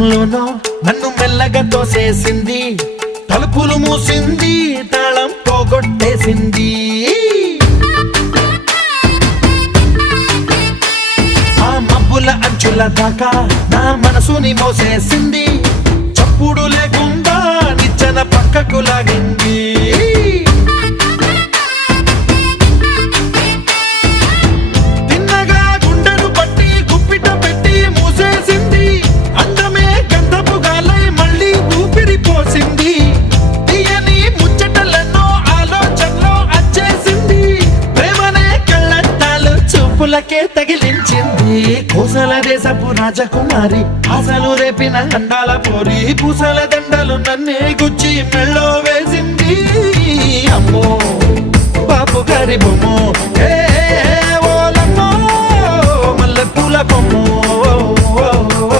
క్షణంలోనో నన్ను మెల్లగా తోసేసింది, తలుపులు మూసింది, తాళం పోగొట్టేసింది. ఆ మబ్బుల అంచుల దాకా నా మనసుని మోసేసింది, చప్పుడు లేకుండా నిచ్చెన పక్కకు లాగింది. తిన్నగా గుండెను పట్టి గుప్పిట పెట్టి మూసేసింది, అందమే గంధపు గాలై మళ్ళీ ఊపిరి పోసింది. తీయని ముచ్చటలెన్నో ఆలోచనలో అచ్చేసింది, ప్రేమనే కళ్ళద్దాలు చూపులకే తగిలించింది. కోసల దేశపు రాజకుమారి, ఆశలు రేపిన అండాల పోరి, పూసల దండలు నన్నే గుచ్చి మెళ్ళో వేసింది. అమ్మో బాపు గారి బొమ్మో, ఓలమ్మో మల్లె పూల కొమ్మో.